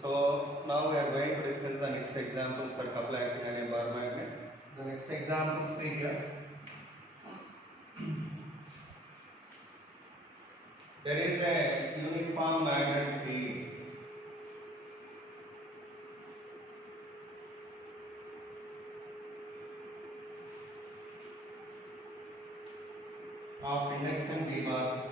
So now we are going to discuss the next example for couple acting on a bar magnet. The next example, see here. There is a uniform magnetic field of induction B bar.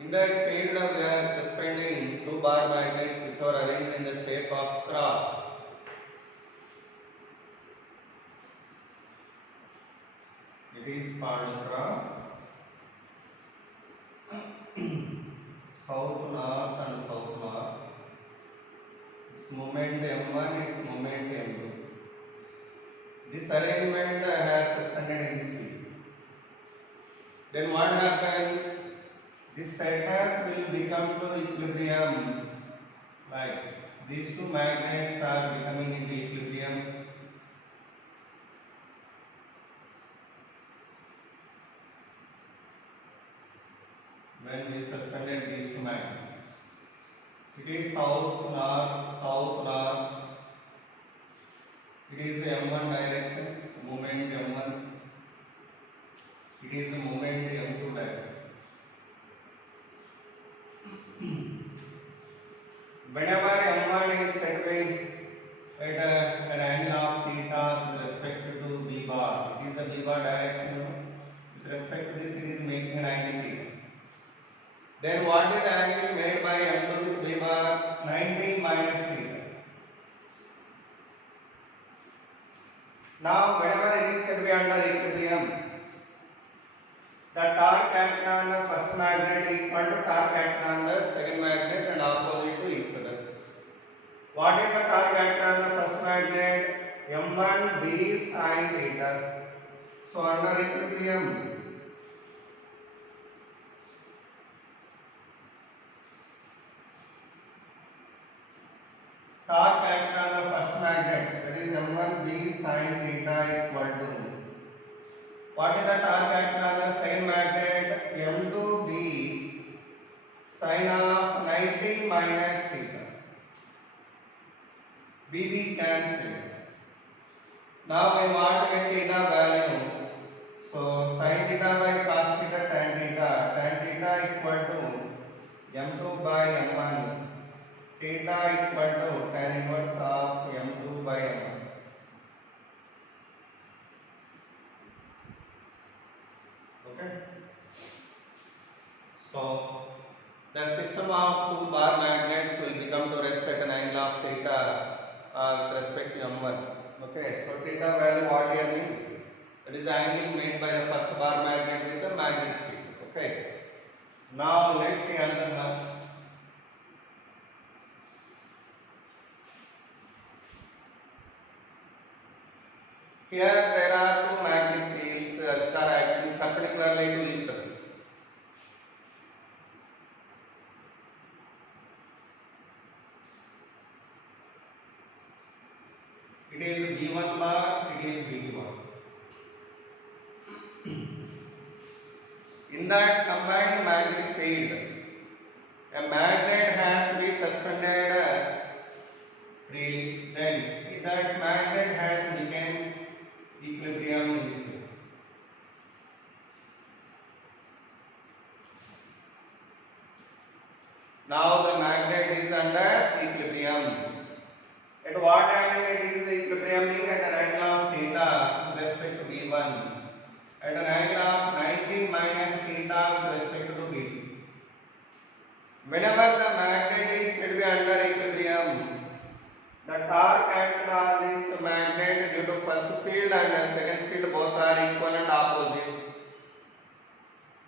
In that field, we are suspending two bar magnets which are arranged in the shape of cross. It is called cross. South north and south north. Its moment M1, its moment M2. This arrangement has suspended in this field. Then what happens? This setup will become to equilibrium. Like these two magnets are becoming into equilibrium. When we suspended these two magnets, it is south north, south north. It is the M1 direction, movement M1. It is the movement M2 direction. Whenever M1 is set at an angle of theta with respect to B bar, it is the B bar direction. With respect to this, it is making an angle theta. Then what is the angle made by M2 with B bar? 90 minus theta. Now, whenever it is said to be under equilibrium, the torque acting on the first magnet equal to torque acting on the second magnet and opposite to each other. What is the torque acting on the first magnet? M1 B sin theta. So, under equilibrium, torque acting on the first magnet, that is M1 B sin theta equal to, what is the torque acting on the second magnet? M2 B sin of 90 minus theta. BB cancel. Now we want to get theta value. So sin theta by cos theta tan theta equal to M2 by M1. Theta equal to tan inverse of M2 by M1. Okay. So the system of two bar magnets will become to rest at an angle of theta with respect to M1. Okay. So theta value what here means? That is the angle made by the first bar magnet with the magnetic field. Okay. Now let's see another one. Here there are two magnetic fields which are acting perpendicularly to each other. It is V1 bar, it is V2 bar. In that combined magnetic field, a magnet has to be suspended freely. Then that magnet has become equilibrium in this way. Now the magnet is under equilibrium. At what angle it is equilibrium? At an angle of theta with respect to V1. At an angle of 90 minus theta with respect to V2. Whenever the magnet is said to be under equilibrium, the torque acting on this magnet due to first field and the second field both are equal and opposite.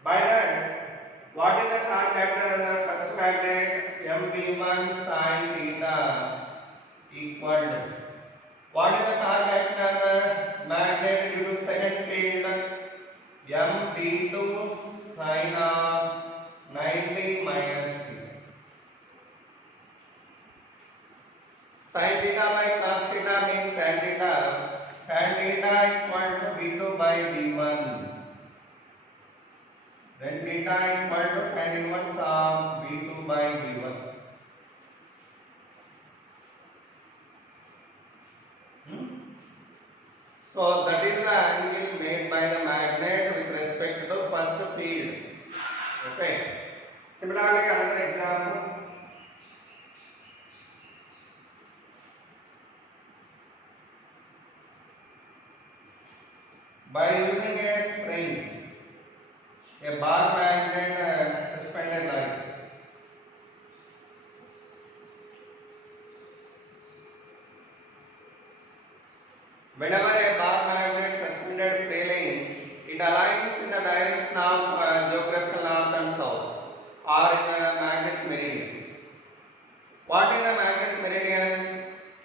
By that, what is the torque acting on the first magnet? MV1 sin theta equal to, what is the torque acting on the magnet due to second field? MV2 sin of 90 minus theta. Sin theta by cos theta means tan theta. Tan theta equal to V2 by V1. Then theta equal to tan inverse of V2 by V1. So that is the angle made by the magnet with respect to the first field. Okay. Similarly, another example. By using a spring, a bar magnet suspended like this. Whenever a bar magnet suspended freely, it aligns in the direction of geographical north and south, or in the magnetic meridian. What is the magnetic meridian?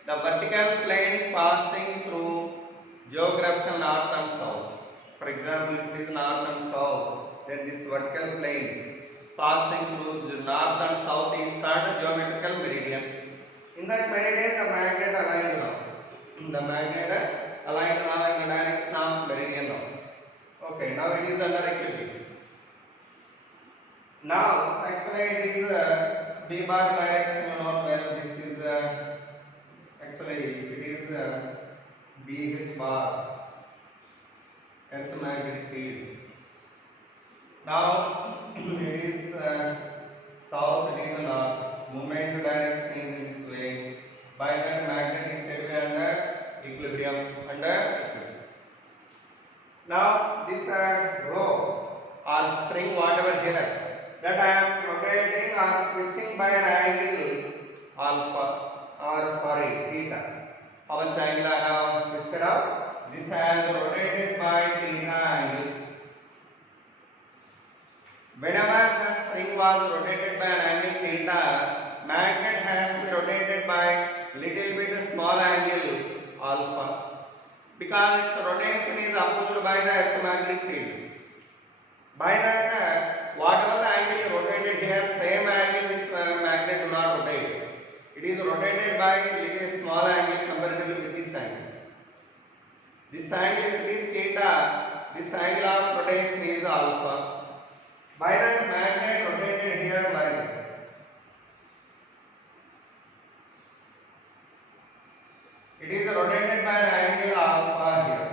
The vertical plane passing through geographical north and south. For example, if it is north and south, then this vertical plane passing through the north and south is called geometrical meridian. In that meridian, the magnet aligned now. The magnet aligned now in the direction of meridian now. Okay, now it is under equilibrium. Now, actually it is B bar direction known well. This is actually if it is BH bar, earth magnetic field. Now it is south, it is north. Movement direction is in this way. By that magnet is said to be under equilibrium. Now this rope or string, whatever here, that I am rotating or twisting by an angle alpha, or sorry, theta. How much angle I have twisted up? This has rotated by theta angle. Whenever the spring was rotated by an angle theta, magnet has to be rotated by little bit small angle alpha, because its rotation is opposed by the earth magnetic field. By that, whatever the angle is rotated here, same angle this magnet do not rotate. It is rotated by little small angle comparatively with this angle. This angle, if it is theta, this angle of rotation is alpha. By that, magnet rotated here like this. It is rotated by an angle alpha here.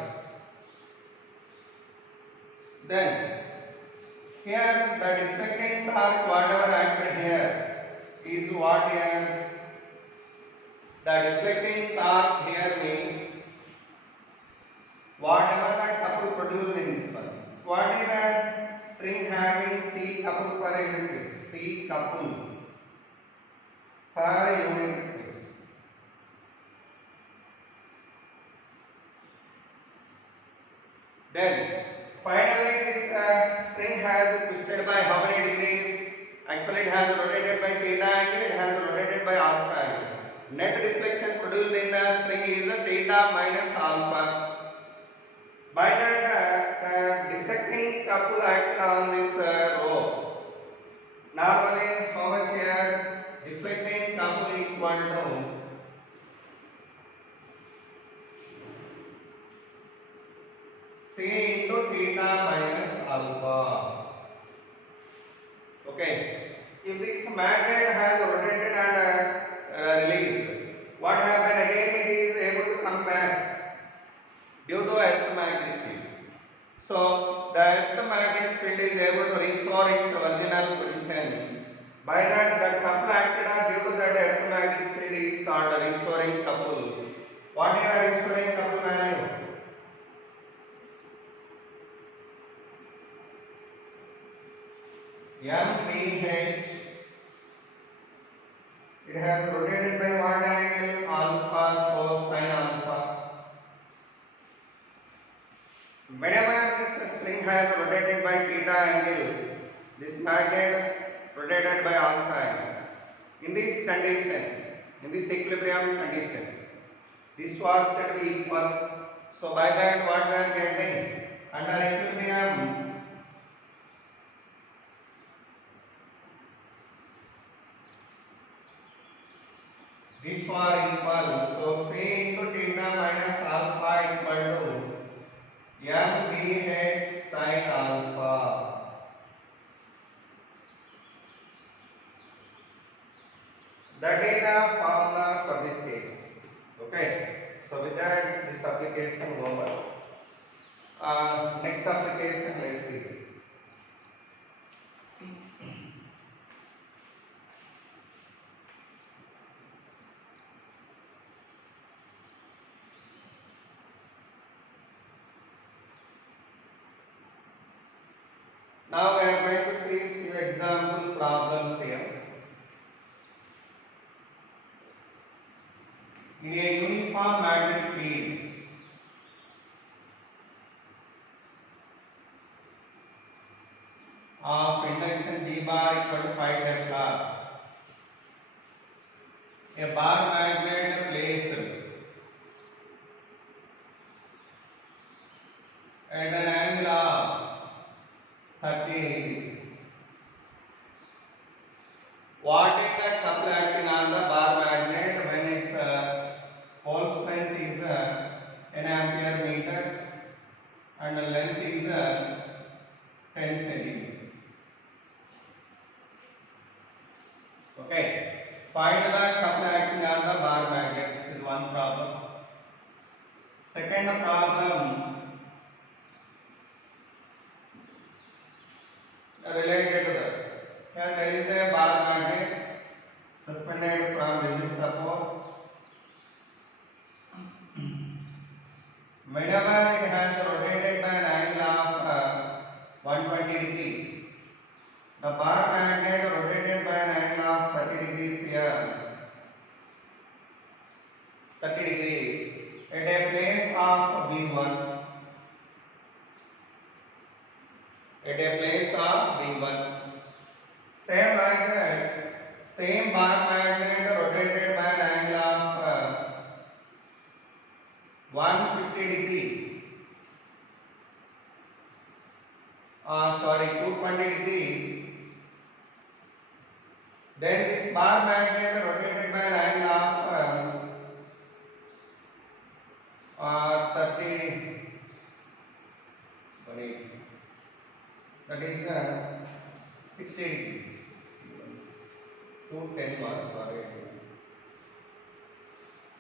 Then, here the deflecting torque, whatever acted here, is what here? The deflecting torque here means whatever the couple produced in this one. What is that? String having C couple per unit twist. C couple per unit twist. Then finally this string has twisted by how many degrees? Actually it has rotated by theta angle, it has rotated by alpha angle. Net deflection produced in the string is theta minus alpha. By that deflecting couple act on this rope. Normally how much here? Deflecting couple equal to C into theta minus alpha. Okay. If this magnet has rotated and released, what happened again? It is able to come back due to earth magnetic field. So the earth magnetic field is able to restore its original position. By that, the couple acted on due to that earth magnetic field is called a restoring couple. What is a restoring couple value? MBH, it has rotated by what angle? Alpha, so sin alpha. Whenever this string has rotated by theta angle, this magnet rotated by alpha angle. In this condition, in this equilibrium condition, this was said to be equal. So by that, what we are getting? Under equilibrium, these are equal. So C into theta minus alpha equal to MBH sin alpha. That is the formula for this case. Okay. So with that, this application over. Next application, let's see. Now we are going to see few example problems here. In a uniform magnetic field, of induction d bar equal to 5 Tesla, a bar magnet placed at an angle of 30 degrees. What is the couple acting on the bar magnet when its pole strength is an ampere meter and the length is 10 centimeters? Okay. Find the couple acting on the bar magnet. This is one problem. Second problem related to that. Here there is a bar magnet suspended from rigid support. Whenever it has rotated by an angle of 120 degrees, the bar magnet rotated by an angle of 30 degrees here, 30 degrees at a place of B1, at a place of B1. Same like that, same bar magnet rotated by an angle of 150 degrees, 220 degrees. Then this bar magnet rotated by an angle of 30, that is 60 degrees. 210 marks,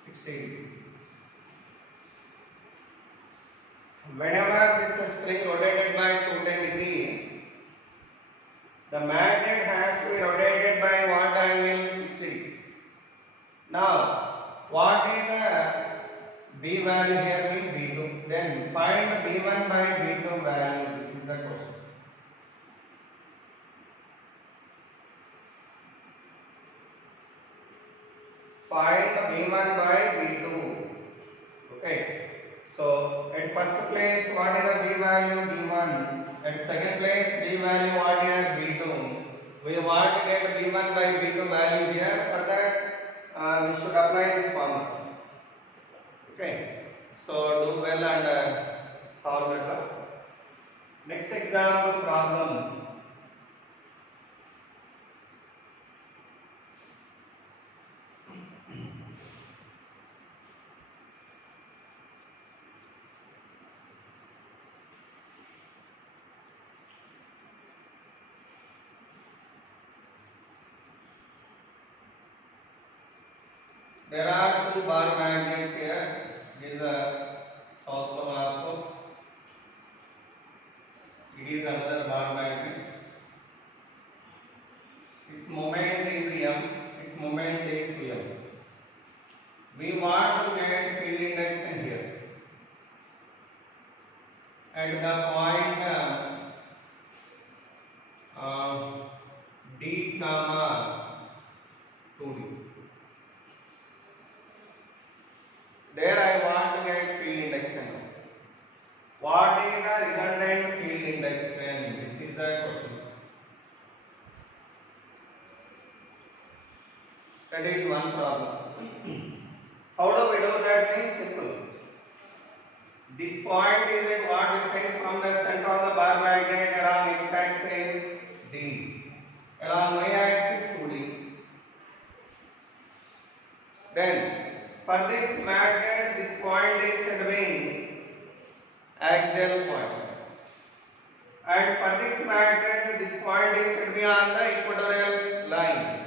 60 degrees. Whenever this string rotated by 210 degrees, the magnet has to be rotated by what angle? 60 degrees. Now, what is the B value here? Means B2. Then find B1 by B2 value. This is the question. Find B1 by B2. Okay. So at first place, what is the B value? B1. At second place, B value what is B2. We want to get B1 by B2 value here. For that, we should apply this formula. Okay. So do well and solve it. Next example problem. There are two bar magnets here. This is a south pole north pole. It is another bar magnet. Its moment is M. Its moment is 2M. We want to get field induction here at the point D comma 2D. There I want to get field induction. What is the redundant field induction? This is the question. That is one problem. How do we do that? Means simple. This point is at what distance from the center of the bar magnet along x axis D, along y axis 2D. Then for this magnet, this point is said to be axial point, and for this magnet, this point is said to be on the equatorial line.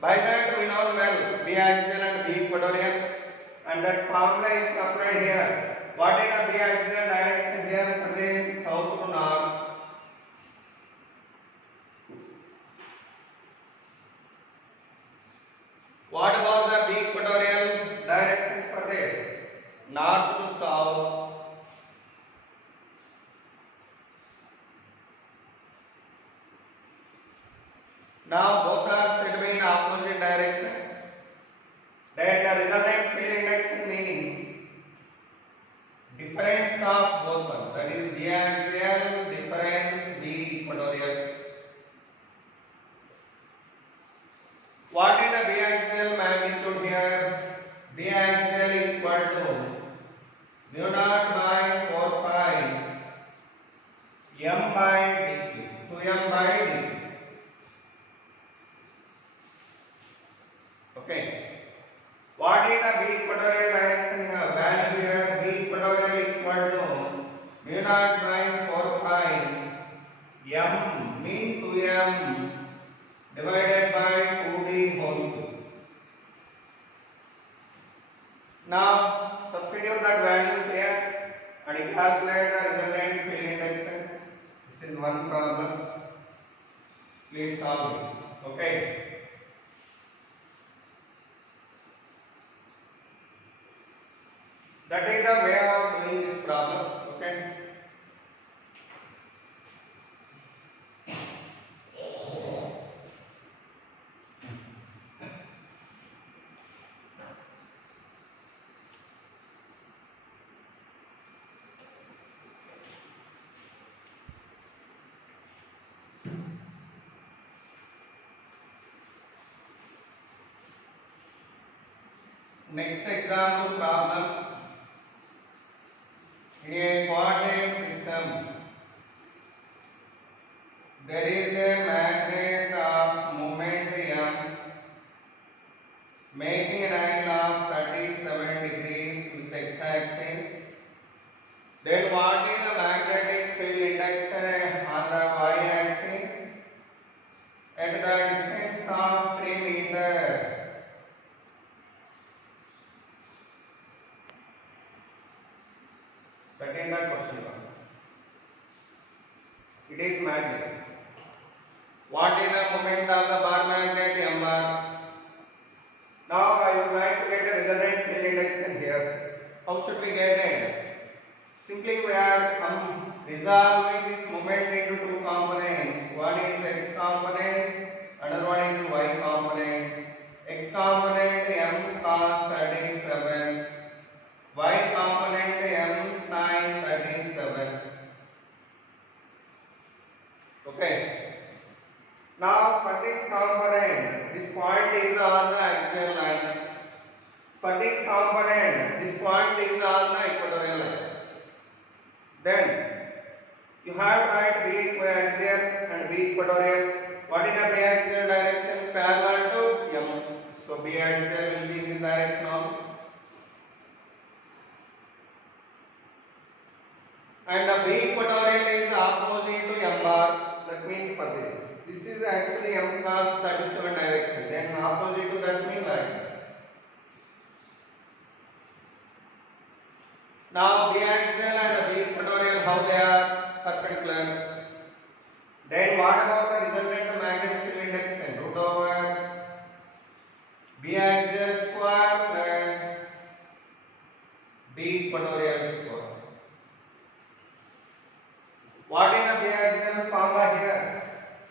By that we know well B axial and B equatorial, and that formula is applied here. What is the biaxial direction here for the south to north? What about the equatorial direction for this? North to south. Now both are said to be in opposite direction. Then the resultant field index means difference of both one. That is biaxial difference B equatorial. What is the biaxial magnitude here? Biaxial equal to mu naught by 4 pi m by dq, 2m by dq. Okay. What is the B equatorial direction here? Value here B equatorial equal to mu naught by 4 pi m mean 2m divided by 2d whole cube. Now substitute that values here and calculate the resultant field index. This is one problem. Please solve this. Okay. That is the way of doing this problem. Okay. Next example problem. In a coordinate system, there is a magnet of moment M making an angle of 37 degrees with x-axis. Then what is the magnetic field index on the y-axis at the distance of 3 meters? That is the question. It is magnet. What is the moment of the bar magnet M bar? Now I would like to get a resultant field index here. How should we get it? Simply we are resolving this moment into two components. One is x component, another one is y component. X component M cos 37, y component M sin 37. Okay. Now for this component, this point is on the axial line. For this component, this point is on the equatorial line. Then you have to write B axial and B equatorial. What is the B axial direction? Parallel to M. So B axial will be in this direction now. And the B equatorial is opposite to M bar. That means for this. This is actually M cos 37 direction. Then opposite to that means like this. Now B axial and B equatorial, how they are perpendicular. Then what about the resultant magnetic field index? Root over B axial square plus B equatorial square. What is the B axial formula here?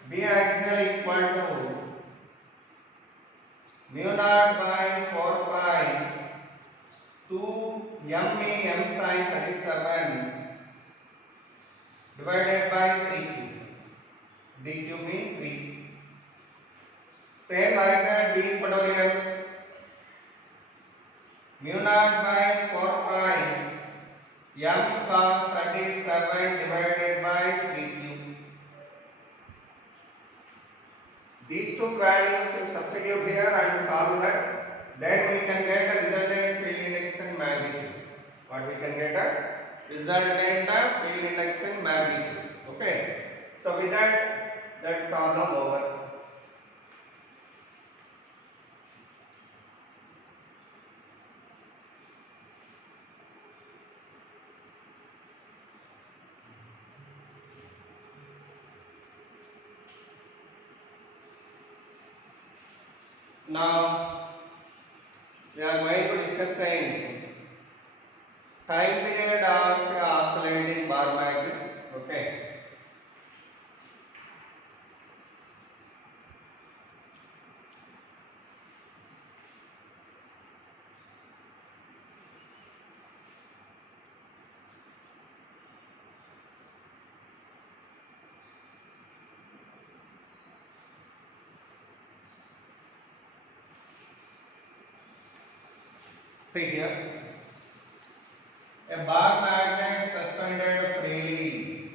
B axial equal to mu naught by 4 pi 2 m sin 37 divided by 3q. dq means 3. Same like that B equatorial. Mu naught by 4 pi m cos 37 divided by 3q. These two values will substitute here and solve that. Then we can get a resultant field index and magnitude. What we can get a resultant field index and magnitude. Okay. So with that problem over. Now we are going to discuss saying time period of oscillating bar magnet. Okay. See here, a bar magnet suspended freely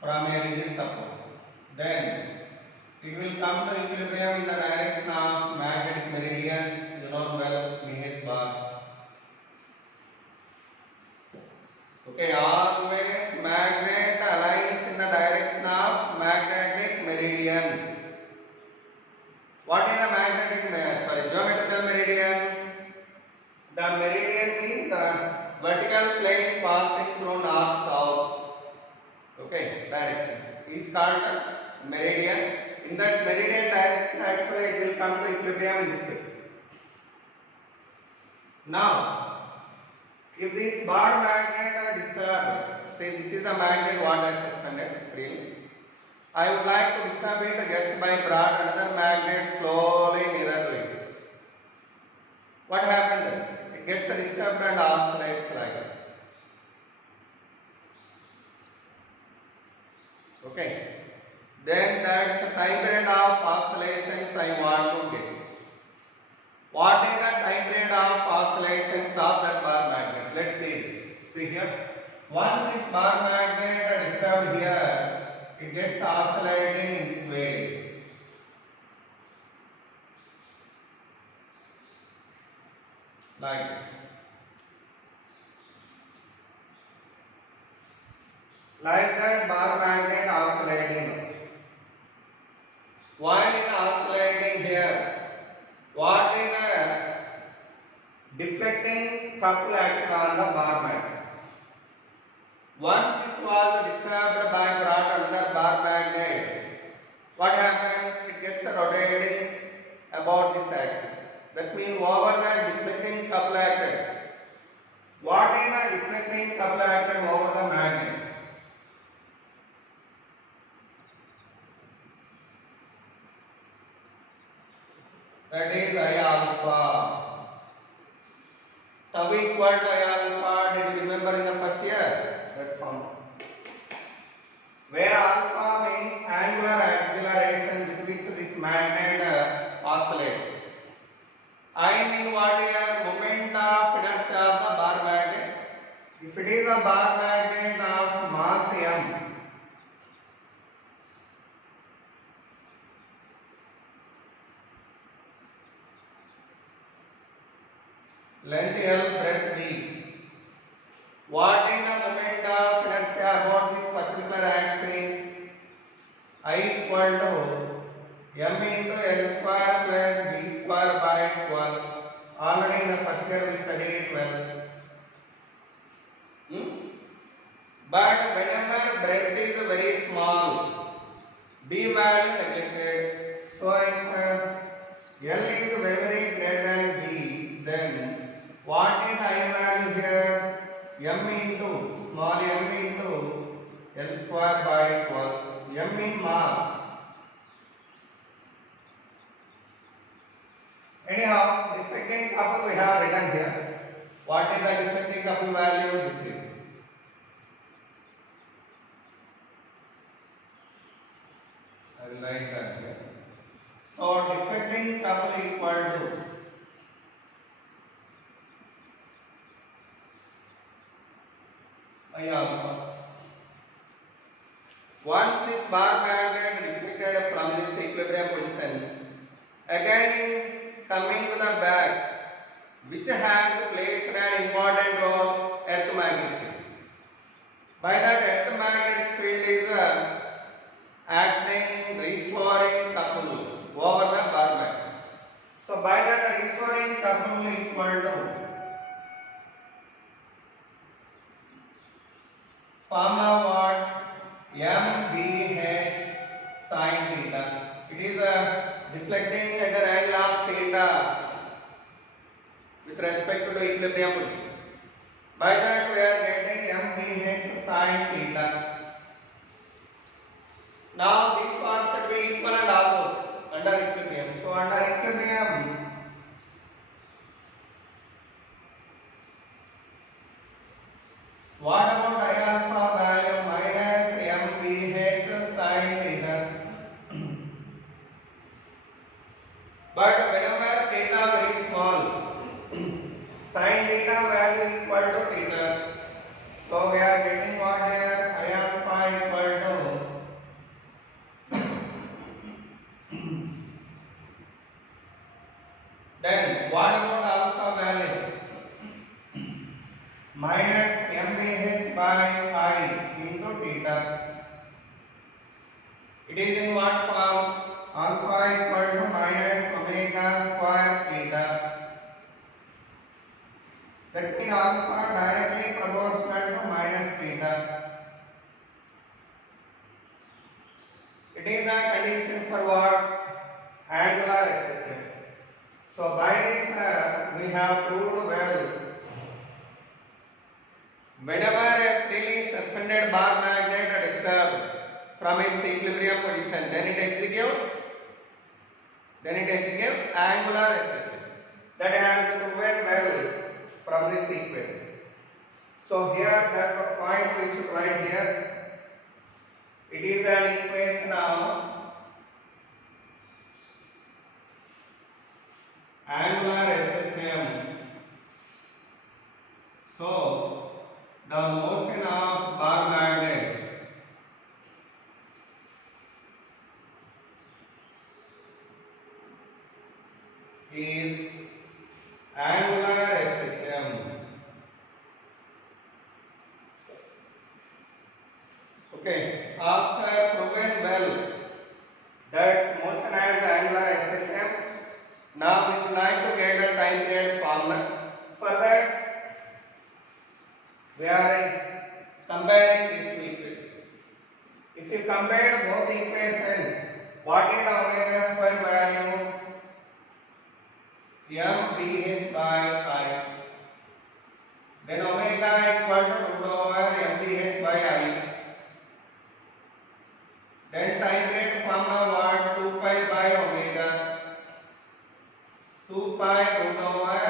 from a rigid support. Then it will come to equilibrium in the direction of magnetic meridian, you know well, VH bar. Okay, always magnet aligns in the direction of magnetic meridian. What is the geometrical meridian? The meridian means the vertical plane passing through north south. Okay, directions is called the meridian. In that meridian direction, actually it will come to equilibrium in this way. Now, if this bar magnet are disturbed, say this is the magnet what I suspended freely. I would like to disturb it just by brought another magnet slowly nearer to it. What happened then? It gets disturbed and oscillates like this. Okay. Then that's the time period of oscillations I want to get. What is the time period of oscillations of that bar magnet? Let's see this. See here. Once this bar magnet is disturbed here, it gets oscillating in this way. Like this. Like that bar magnet oscillating. While it oscillating here, what is the deflecting couple acted on the bar magnets? Once this was disturbed by brought another bar magnet, what happened? It gets rotating about this axis. That means over the deflecting couple acted. What is the deflecting couple acted over the magnets? That is I alpha. Tau equal to I alpha. Did you remember in the first year? That form. Where alpha means angular acceleration with which this magnet oscillates. I mean what is moment of inertia of the bar magnet. If it is a bar magnet of mass m, length L, breadth B. What is the moment of inertia about this particular axis? I equal to m into L square plus B square by 12. Already in the first year we studied it well. But whenever breadth is very small, B value neglected. So if L is very greater than B, then what is I value here? M into small m into L square by 12. M in mass. Anyhow, deflecting couple we have written here. What is the deflecting couple value? This is. I will write that here. So deflecting couple equal to I alpha. Once this bar magnet deflected from this equilibrium position, again coming to the back, which has played an important role at magnetic field. By that electromagnetic field is acting restoring couple over the bar magnet. So by that restoring couple equal to formula what? MBH sin theta. It is deflecting at an angle of theta with respect to equilibrium position. By that we are getting MVH sin theta. Now these parts should be equal and opposite under equilibrium. So under equilibrium, what about I alpha value minus MVH sin theta? But whenever theta very small, sin theta value equal to theta. So we are getting what here? I alpha equal to then what about alpha value? Minus MVH by I into theta. It is in what form? Alpha equal to minus omega square theta. That means alpha directly proportional to minus theta. It is the condition for what? Angular SHM. So by this we have proved well. Whenever a freely suspended bar magnet is disturbed from its equilibrium position, then it executes angular SHM. That has proven well from this equation. So here that point we should write here. It is an equation of angular SHM. So the motion of bar magnet is angular SHM. Okay, after proven well that motion has angular SHM, now we would like to get a time period formula. For that, we are comparing these two equations. If you compare both equations, what is the omega square value? MVH by I. Then omega equal to root over MVH by I. Then time period formula what? 2 pi by omega. 2 pi root over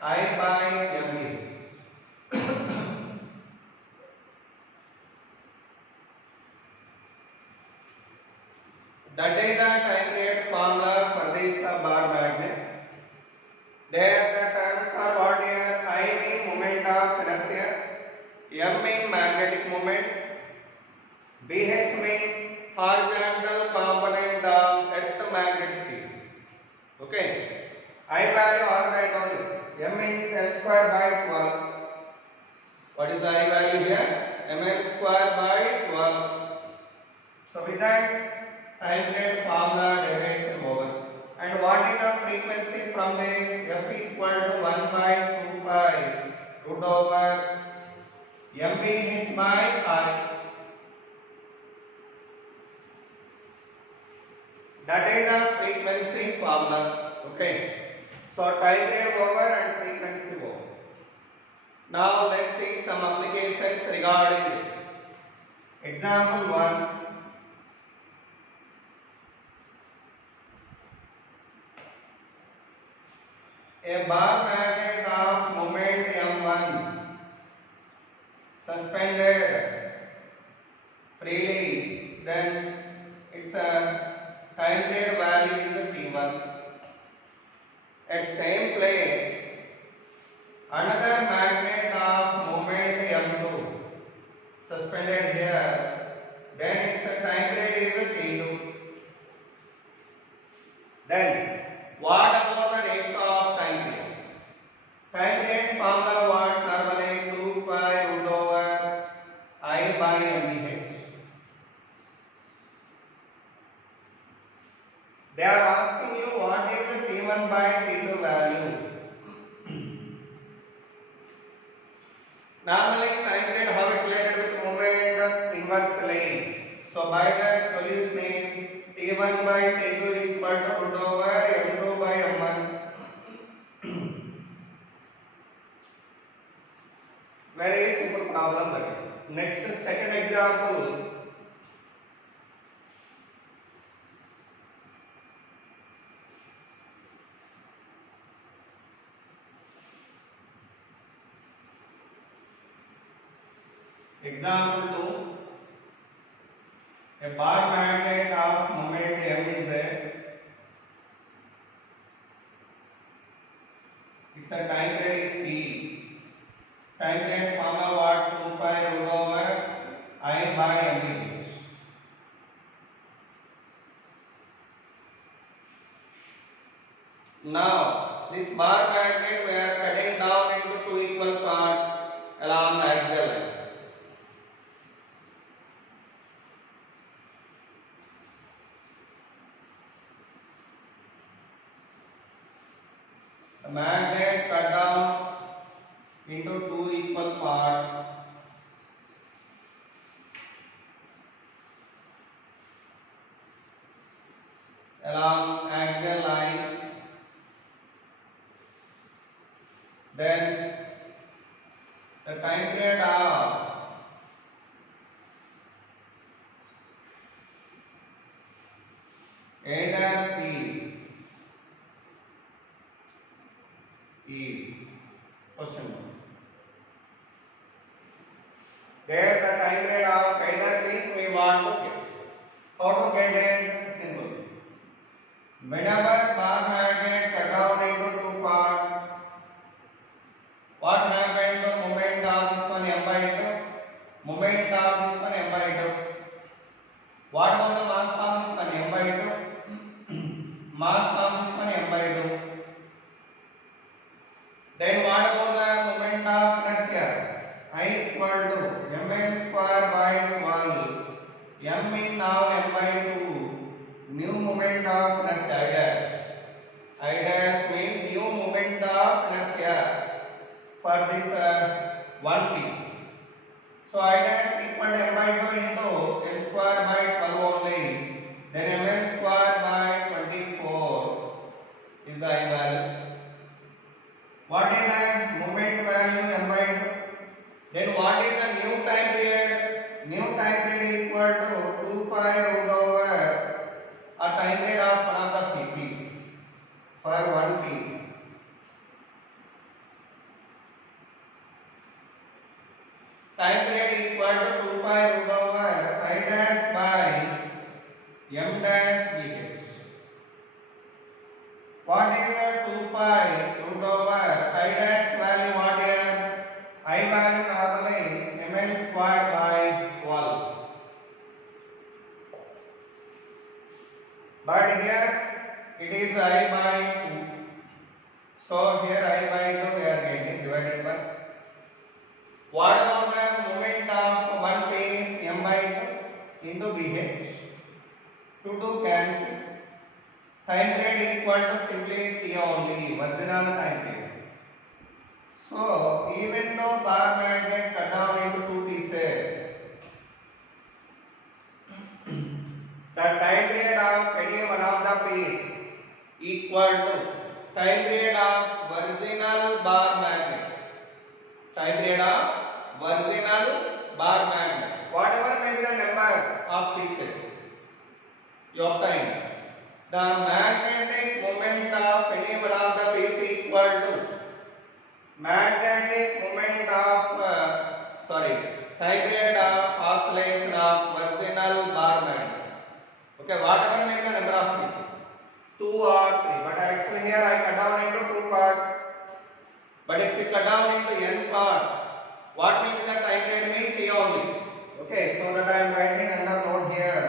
I by MVH. That is the time period formula for this bar magnet. There the terms are what here? I mean moment of inertia, M mean magnetic moment, BH mean horizontal component of electromagnetic field. Okay. I value already I told you. M mean L square by 12. What is the I value here? ml square by 12. So with that time period formula derivation over. And what is the frequency from this? F equal to 1 by 2 pi root over MVH by I. That is the frequency formula. Okay. So time period over and frequency over. Now let's see some applications regarding this. Example 1. A bar magnet of moment M1 suspended freely, then its time period value is T1. At same place, another magnet of moment M2 suspended here, then its time period is T2. Then what about the ratio of time periods? Time period formula what? Normally 2 pi root over I by MVH. They are asking you what is the T1 by T2 value. Normally time period how it related with moment inversely. So by that solution is T1 T1 by T2 equal to root over M2 by M1. Very simple problem that is. Next, second example. Example 2. A bar magnet of moment M is there. Its a time period is T. Time period formula what? 2 pi root over I by M is. Now, this bar magnet we are cutting down into two equal parts along the axial line. The magnet cut down into two equal parts along axial line. Then the time period of either is question mark. There the time period of either piece we want to get. How to get it? Simple. Whenever bar magnet cut down into two parts, what happened to moment of this one M by 2? Moment of this one M by 2. What was the mass of this one M by 2? Mass of this one M by 2. Then what about the moment of inertia? I equal to ml square by 12. M in now M by 2. New moment of inertia I dash. I dash means new moment of inertia for this one piece. So I dash equal to M by 2 into L square by 12 only. Then ml square by 24 is the I value. What is the moment value M by 2? Then what is the new time period? New time period equal to 2 pi root over a time period of one of the piece for one piece. Time period equal to 2 pi root over I dash by M dash BH. What is the 2 pi root over I dash value? What here? I value normally ml square by 12. But here it is I by 2. So here I by 2 we are getting divided by. What about the moment of one piece M by 2 into BH? 2 cancel. Time period equal to simply T only, original time period. So even though bar magnet cut down into two pieces, the time period of any one of the piece equal to time period of original bar magnet. Time period of original bar magnet. Whatever may be the number of pieces you obtain, the magnetic moment of any one of the piece equal to magnetic moment of time period of oscillation of original bar magnet. Okay, whatever may be the number of pieces, 2 or 3, but actually here I cut down into 2 parts. But if we cut down into n parts, what will be the time period mean? T only. Okay, so that I am writing under note here.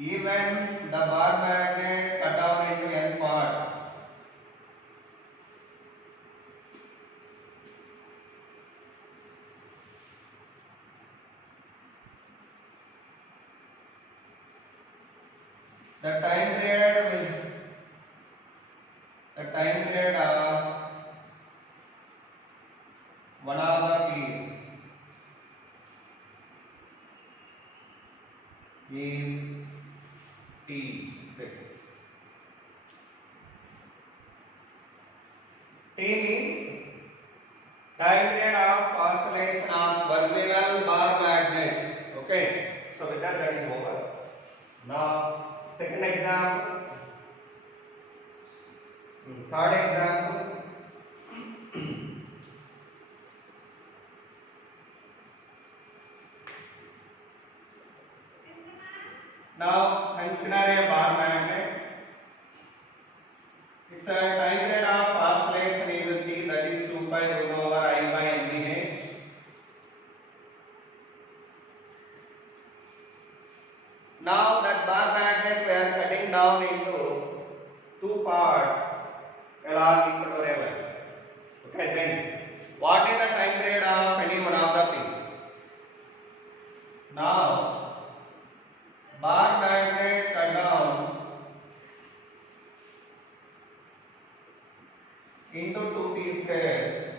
Even the bar magnet cut down into n parts, the time period of one of the piece is T seconds. T means time period of oscillation of virginal bar magnet. Okay, so with that is over. Now second example, third example. Now consider a bar magnet. Its a time period of oscillation is T, that is 2 pi root over I by NVH. Now that bar magnet we are cutting down into two parts along equatorial line. Okay, then what is the time period of any one of the piece? Now bar magnet cut down into two pieces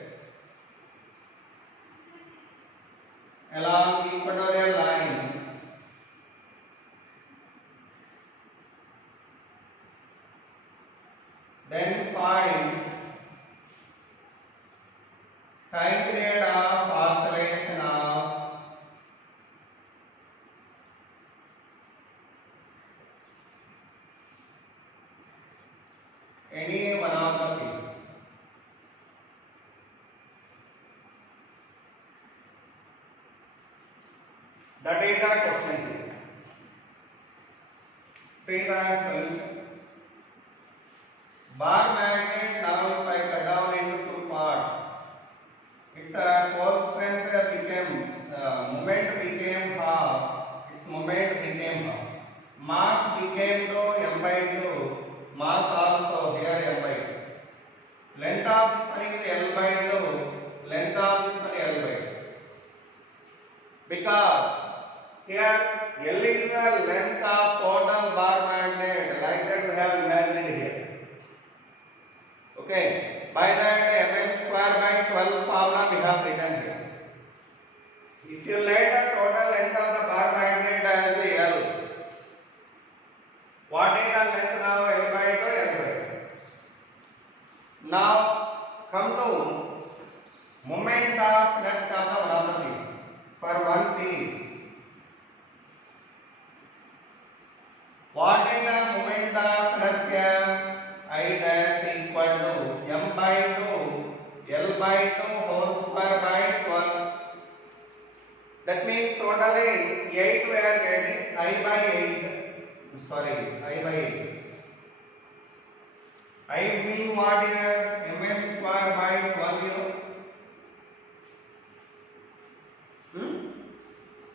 along equatorial line. Then find time period of oscillation of any one of the piece. That is the question. See the solution. Bar magnet, now if I cut down into two parts, its pole strength became, moment became half, its moment became half. Mass became to m by 2, mass also here m by 2. Length of this one is L by 2, length of this one L by 2. Because here L is the length of total bar magnet, like that we have imagined here. Okay, by that mm square by 12 formula we have written here. If you let the total length of the bar magnet as L, what is the length now? L by 2, L by 2. Now come to moment of let's have the one of the piece. For one piece, what is the moment of inertia? I dash equal to m by 2 L by 2 whole square by 12. That means totally 8 we are getting I by 8. Sorry, I by 8. I mean what here? Mm square by 12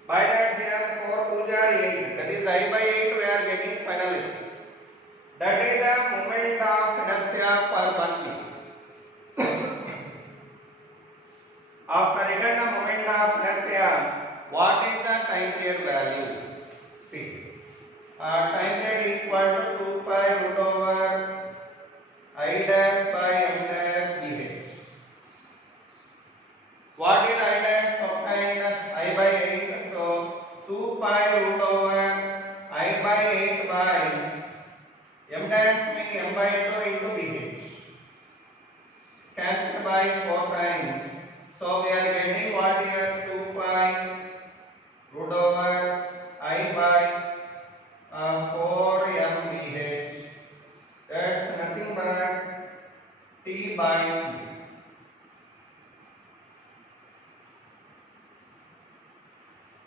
By that here 4 2 are 8. That is I by 8 we are getting finally. That is the moment of inertia for one piece. After written the moment of inertia, what is the time period value? See, time period equal to 2 pi root over I dash by m dash dh. What is I dash? Obtained I by 8. So 2 pi root over I by 8 by m dash means m by 2 into dh. Cancelled by 4 times. So we are getting what here? 2 pi root over I by 4 m dh. That's nothing but t by t.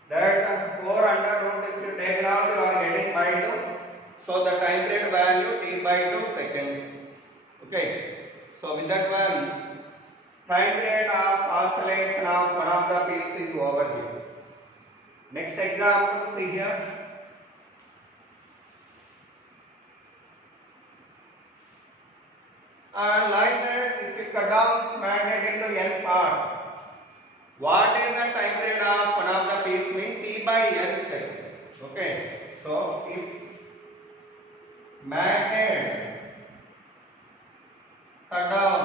That 4 under root if you take down you are getting by 2. So the time period value t by 2 seconds. Okay. So with that one, time period of oscillation of one of the piece is over here. Next example, see here. And like that, if you cut down this magnet into n parts, what is the time period of one of the piece means t by n seconds. Okay. So if magnet cut down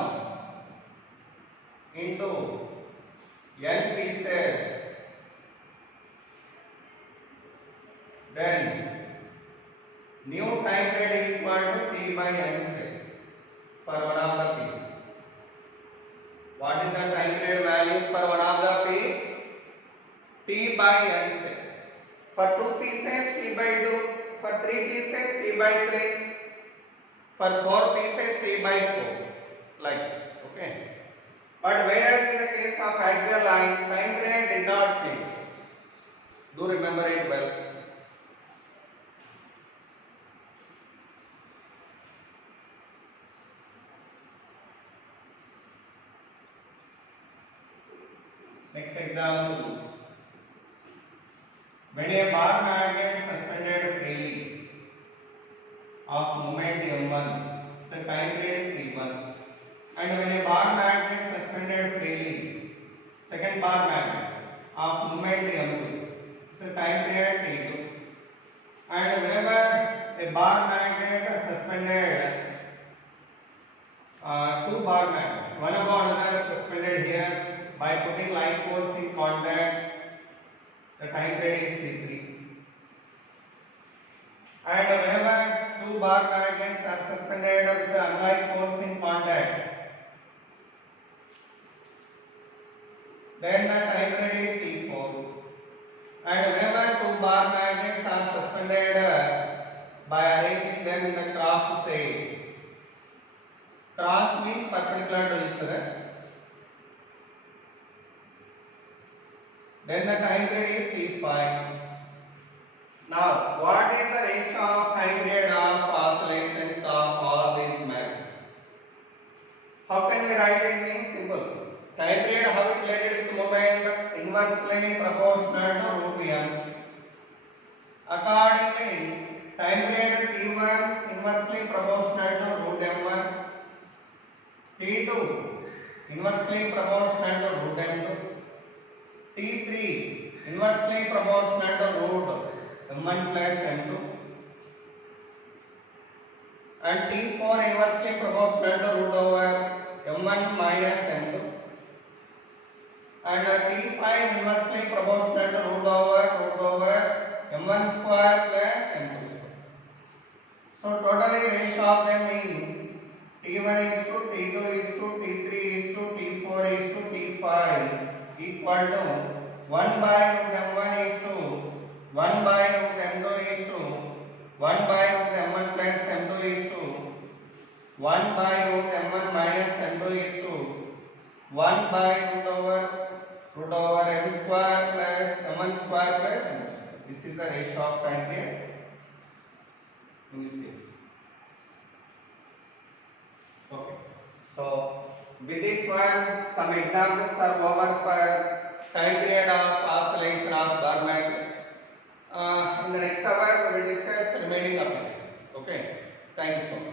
into n pieces, then new time period equal to T by N seconds for one of the piece. What is the time period value for one of the piece? T by N seconds. For 2 pieces T by 2, for 3 pieces T by 3, for 4 pieces T by 4, like this. Okay. But whereas in the case of axial line, time period did not change. Do remember it well. Next example. When a bar magnet suspended freely of moment m1, so time period t1, and when a bar magnet suspended freely, second bar magnet of moment m2, so time period t2, and whenever a bar magnet suspended two bar magnets, one above another suspended here by putting like poles in contact, the time period is t3. And whenever two bar magnets are suspended with unlike poles in contact, then the time period is t4. And whenever two bar magnets are suspended by arranging them in the cross shape, cross means perpendicular to each other, then the time period is t5. Now, what is the ratio of time period of oscillations of all these magnets? How can we write it in simple? Time period, how it related with moment, inversely proportional to root m. Accordingly, time period t1 inversely proportional to root m1, t2 inversely proportional to root m2, t3 inversely proportional to root m1 plus m2, and t4 inversely proportional to root over m1 minus m2, and t5 inversely proportional to root over m1 square plus m2 square. So totally ratio of them mean t1 is to t2 is to t3 is to t4 is to t5 equal to 1 by root m1 is to 1 by root m2 is to 1 by root m1 plus m2 is to 1 by root m1 minus m2 is to 1 by root over m square plus m1 square plus m2 square. This is the ratio of time periods in this case. Okay. So with this one, some examples are over for time period of oscillation of bar magnet. In the next hour, we will discuss remaining applications. Okay. Thank you so much.